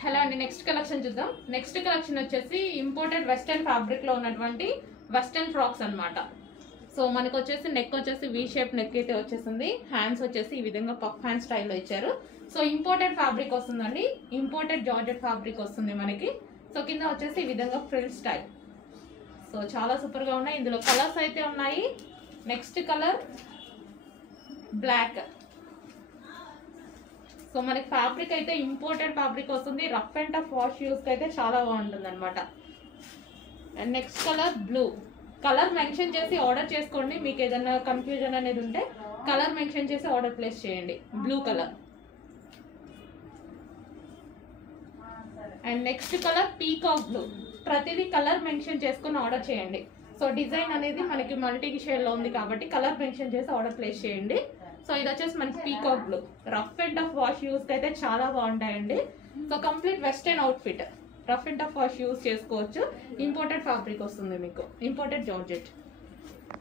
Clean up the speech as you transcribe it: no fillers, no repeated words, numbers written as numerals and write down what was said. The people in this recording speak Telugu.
హలో అండి, నెక్స్ట్ కలెక్షన్ చూద్దాం. నెక్స్ట్ కలెక్షన్ వచ్చేసి ఇంపోర్టెడ్ వెస్టర్న్ ఫ్యాబ్రిక్ లో ఉన్నటువంటి వెస్టర్న్ ఫ్రాక్స్ అన్నమాట. సో మనకు వచ్చేసి నెక్ వచ్చేసి వి షేప్ నెక్ అయితే వచ్చేసింది. హ్యాండ్స్ వచ్చేసి ఈ విధంగా పఫ్ హ్యాండ్ స్టైల్లో ఇచ్చారు. సో ఇంపోర్టెడ్ ఫ్యాబ్రిక్ వస్తుందండి, ఇంపోర్టెడ్ జార్జెట్ ఫ్యాబ్రిక్ వస్తుంది మనకి. సో కింద వచ్చేసి ఈ విధంగా ఫ్రిల్ స్టైల్. సో చాలా సూపర్ గా ఉన్నాయి. ఇందులో కలర్స్ అయితే ఉన్నాయి. Next colour black. సో మనకి ఫ్యాబ్రిక్ అయితే ఇంపోర్టెడ్ ఫ్యాబ్రిక్ వస్తుంది. Rough and tough wash use అయితే చాలా బాగుంటుంది అనమాట. And next colour blue. Colour mention చేసి ఆర్డర్ చేసుకోండి. మీకు ఏదైనా కన్ఫ్యూజన్ అనేది ఉంటే కలర్ మెన్షన్ చేసి ఆర్డర్ ప్లేస్ చేయండి. Blue colour. And next colour peacock blue. ప్రతిదీ కలర్ మెన్షన్ చేసుకుని ఆర్డర్ చేయండి. సో డిజైన్ అనేది మనకి మల్టీ షేడ్ లో ఉంది కాబట్టి కలర్ మెన్షన్ చేసి ఆర్డర్ ప్లేస్ చేయండి. సో ఇది వచ్చేసి మనకి peacock blue. Rough and tough wash use అయితే చాలా బాగుంటాయండి. So complete western outfit. Rough and tough wash use చేసుకోవచ్చు. ఇంపోర్టెడ్ ఫ్యాబ్రిక్ వస్తుంది మీకు, ఇంపోర్టెడ్ జార్జెట్.